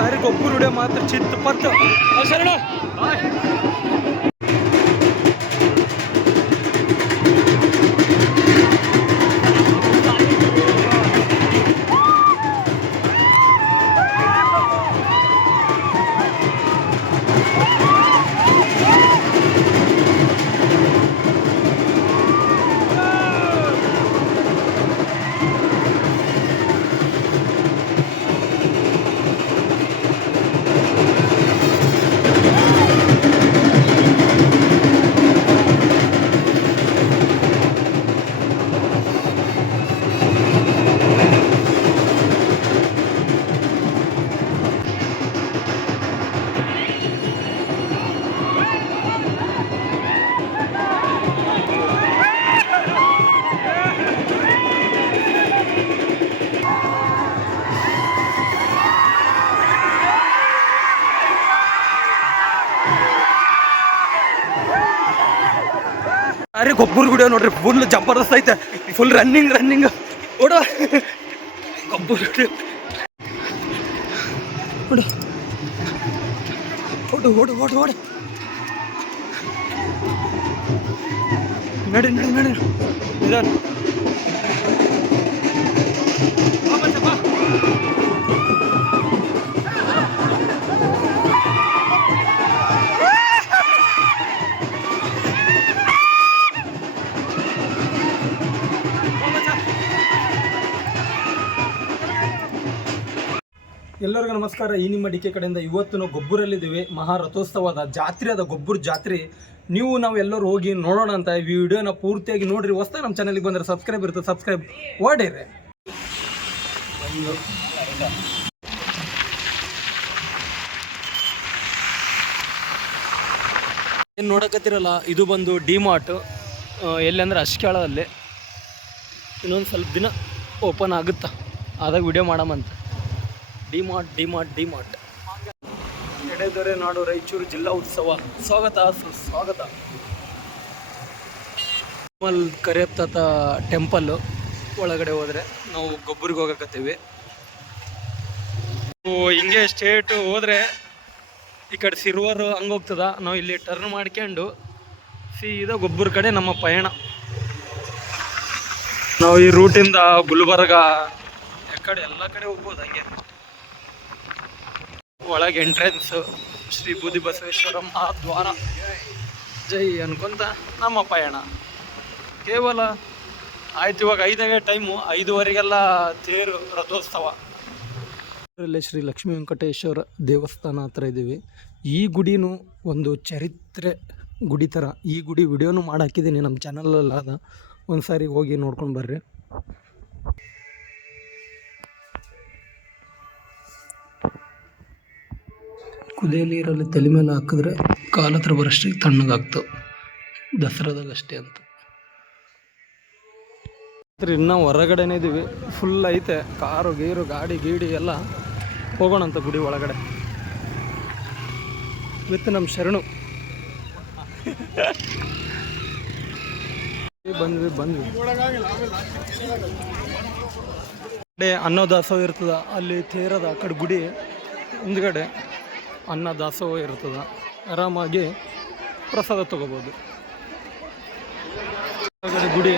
अरे गोपुर उड्या मात्र चित्त पत्त शरण अरे गोपुर गुडिया नोड्री फुल जबरदस्त ऐते फुल रनिंग ओड गोपुर ओड ओड ओड नडी निदान ಎಲ್ಲರಿಗೂ ನಮಸ್ಕಾರ. ಈ ನಿಮ್ಮ ಡಿಕೆ ಕಡೆಯಿಂದ ಇವತ್ತು ನಾವು ಗೊಬ್ಬರಲ್ಲಿದ್ದೀವಿ. ಮಹಾರಥೋತ್ಸವದ ಜಾತ್ರೆ ಅದ ಗೊಬ್ಬರ ಜಾತ್ರೆ. ನಾವು ಎಲ್ಲರೂ ಹೋಗಿ ನೋಡೋಣ ಅಂತ ಈ ವಿಡಿಯೋನ ಪೂರ್ತಿಯಾಗಿ ನೋಡ್ರಿ. ಹೊಸ ನಮ್ಮ ಚಾನಲ್ಗೆ ಬಂದರೆ ಸಬ್ಸ್ಕ್ರೈಬ್ ಇರುತ್ತೆ, ಸಬ್ಸ್ಕ್ರೈಬ್ ಓಡಿರಿ. ಏನು ನೋಡಕತ್ತಿರಲ್ಲ, ಇದು ಬಂದು ಡಿಮಾರ್ಟ್. ಎಲ್ಲಿ ಅಂದ್ರೆ ಅಶ್ಕ್ಯಾಳದಲ್ಲಿ. ಇನ್ನೊಂದು ಸ್ವಲ್ಪ ದಿನ ಓಪನ್ ಆಗುತ್ತಾ, ಆದಾಗ ವಿಡಿಯೋ ಮಾಡಮಂತ. ಡಿಮಾರ್ಟ್ ಎಡೆದೊರೆ ನಾಡು ರಾಯಚೂರು ಜಿಲ್ಲಾ ಉತ್ಸವ. ಸ್ವಾಗತ. ಕರಿಯಪ್ಪ ಟೆಂಪಲ್ ಒಳಗಡೆ ಹೋದರೆ ನಾವು ಗೊಬ್ಬರಿಗೆ ಹೋಗಕತ್ತೀವಿ. ಹಿಂಗೆ ಸ್ಟೇಟು ಹೋದರೆ ಈ ಕಡೆ ಸಿರುವರು ಹಂಗೆ ಹೋಗ್ತದ. ನಾವು ಇಲ್ಲಿ ಟರ್ನ್ ಮಾಡ್ಕೊಂಡು ಸೀದಾ ಗೊಬ್ಬರ ಕಡೆ ನಮ್ಮ ಪಯಣ. ನಾವು ಈ ರೂಟಿಂದ ಗುಲ್ಬರ್ಗ ಎಲ್ಲ ಕಡೆ ಹೋಗ್ಬೋದು. ಹಂಗೆ ಒಳಗೆ ಎಂಟ್ರೆನ್ಸ್ ಶ್ರೀ ಬೂದಿ ಬಸವೇಶ್ವರ ಮಹಾದ್ವಾರ ಜೈ ಅನ್ಕೊಂತ ನಮ್ಮ ಪಯಣ. ಕೇವಲ ಆಯ್ತು, ಇವಾಗ 5ನೇ ಟೈಮು, 5:15ಗೆಲ್ಲ ತೇರು ರಥೋತ್ಸವ. ಇದರಲ್ಲೇ ಶ್ರೀ ಲಕ್ಷ್ಮೀ ವೆಂಕಟೇಶ್ವರ ದೇವಸ್ಥಾನ ಹತ್ರ ಇದ್ದೀವಿ. ಈ ಗುಡಿನೂ ಒಂದು ಚರಿತ್ರೆ ಗುಡಿ ಥರ. ಈ ಗುಡಿ ವಿಡಿಯೋನು ಮಾಡಿ ಹಾಕಿದ್ದೀನಿ ನಮ್ಮ ಚಾನಲಲ್ಲಿ. ಅದ ಒಂದು ಸಾರಿ ಹೋಗಿ ನೋಡ್ಕೊಂಡು ಬರ್ರಿ. ಕುದಿಯ ನೀರಲ್ಲಿ ತಲೆ ಮೇಲೆ ಹಾಕಿದ್ರೆ ಕಾಲ ಹತ್ರ ಬರೋಷ್ಟಿಗೆ ತಣ್ಣಗಾಗ್ತವೆ. ದಸರಾದಾಗಷ್ಟೇ ಅಂತ. ಇನ್ನೂ ಹೊರಗಡೆನೇ ಇದ್ದೀವಿ. ಫುಲ್ ಐತೆ ಕಾರು ಗೀರು ಗಾಡಿ ಗೀಡಿ ಎಲ್ಲ. ಹೋಗೋಣ ಅಂತ ಗುಡಿ ಒಳಗಡೆ ವಿತ್ ನಮ್ಮ ಶರಣು. ಬಂದ್ವಿ ಅನ್ನ ದಾಸೋಹ ಇರ್ತದ ಅಲ್ಲಿ ತೇರದ. ಆ ಕಡೆ ಗುಡಿ ಹಿಂದ್ಗಡೆ ಅನ್ನ ದಾಸೋಹ ಇರ್ತದ. ಆರಾಮಾಗಿ ಪ್ರಸಾದ ತಗೋಬೋದು. ಗುಡಿ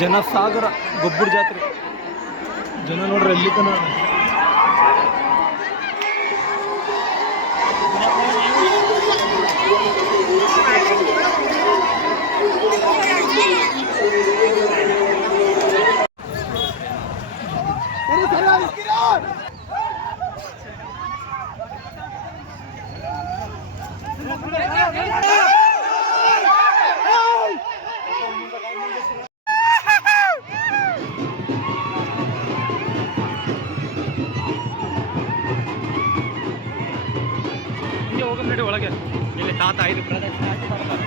ಜನಸಾಗರ ಗೊಬ್ಬರ ಜಾತ್ರೆ. ಜನ ನೋಡ್ರಿ ಎಲ್ಲಿ ತನ. ನಡಿ ಒಳಗೆ. ಇಲ್ಲಿ ತಾತ 5 ಪ್ರದಕ್ಷಿಣೆ ಹಾಕಿ ಬರ್ತಾರೆ.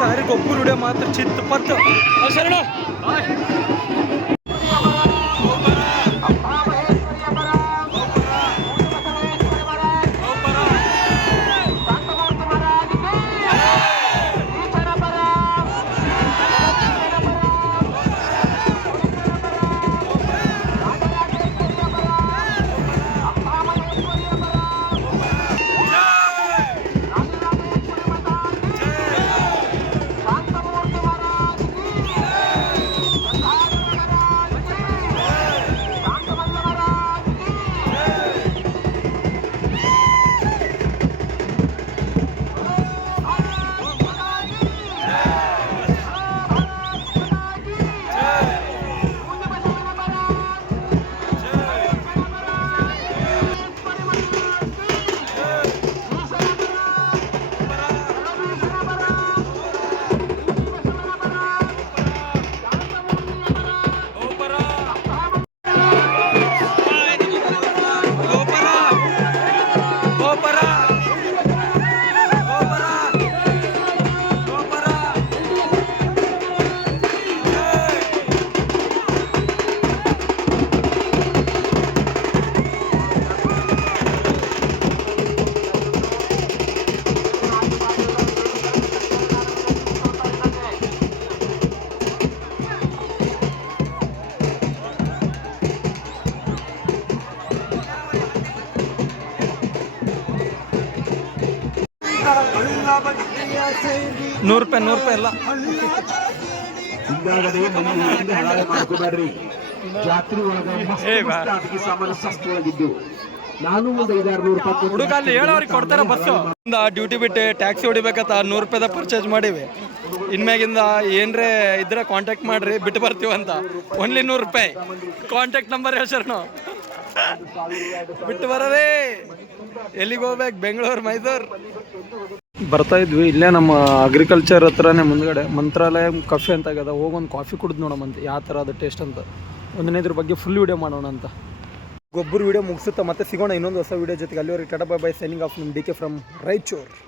सारे गोपुर उड़े मात्र चित्त पत्त शरण ₹100 ಎಲ್ಲ ಜಾತ್ರೆ ಒಳಗೆ ಸಾಮಾನು ಸಸ್ತೊಳಗಿದ್ದು ನಾನು ಒಂದು 500 ರೂಪಾಯಿ ಹುಡುಗ ಅಲ್ಲಿ ಹೇಳೋರಿಗೆ ಕೊಡ್ತಾರ ಬಸ್ಸು ಡ್ಯೂಟಿ ಬಿಟ್ಟು ಟ್ಯಾಕ್ಸಿ ಹೊಡಿಬೇಕಂತ ₹100 ಪರ್ಚೇಸ್ ಮಾಡಿವಿ. ಇನ್ಮ್ಯಾಗಿಂದ ಏನ್ರೇ ಇದ್ರೆ ಕಾಂಟ್ಯಾಕ್ಟ್ ಮಾಡ್ರಿ ಬಿಟ್ಟು ಬರ್ತೀವಂತ. ಓನ್ಲಿ ₹100 ಕಾಂಟ್ಯಾಕ್ಟ್ ನಂಬರ್ ಹೇಳ್ಸರ್ನು ಬಿಟ್ಟು ಬರರೇ. ಎಲ್ಲಿಗೆ ಹೋಗ್ಬೇಕು? ಬೆಂಗಳೂರು, ಮೈಸೂರು ಬರ್ತಾ ಇದ್ವಿ. ಇಲ್ಲೇ ನಮ್ಮ ಅಗ್ರಿಕಲ್ಚರ್ ಹತ್ರನೇ ಮುಂದ್ಗಡೆ ಮಂತ್ರಾಲಯ ಕಾಫಿ ಅಂತ ಆಗ್ಯದ. ಹೋಗೊಂದು ಕಾಫಿ ಕುಡಿದು ನೋಡೋಣಂತೆ ಯಾವ ಥರ ಅದು ಟೇಸ್ಟ್ ಅಂತ. ಒಂದನೇದ್ರ ಬಗ್ಗೆ ಫುಲ್ ವಿಡಿಯೋ ಮಾಡೋಣ ಅಂತ. ಗೊಬ್ಬರ ವಿಡಿಯೋ ಮುಗಿಸುತ್ತಾ ಮತ್ತೆ ಸಿಗೋಣ ಇನ್ನೊಂದು ಹೊಸ ವಿಡಿಯೋ ಜೊತೆಗೆ. ಅಲ್ಲಿವರೆಗೆ tata bye bye, signing off ನಿಮ್ಮ DK ಫ್ರಮ್ ರಾಯಚೂರು.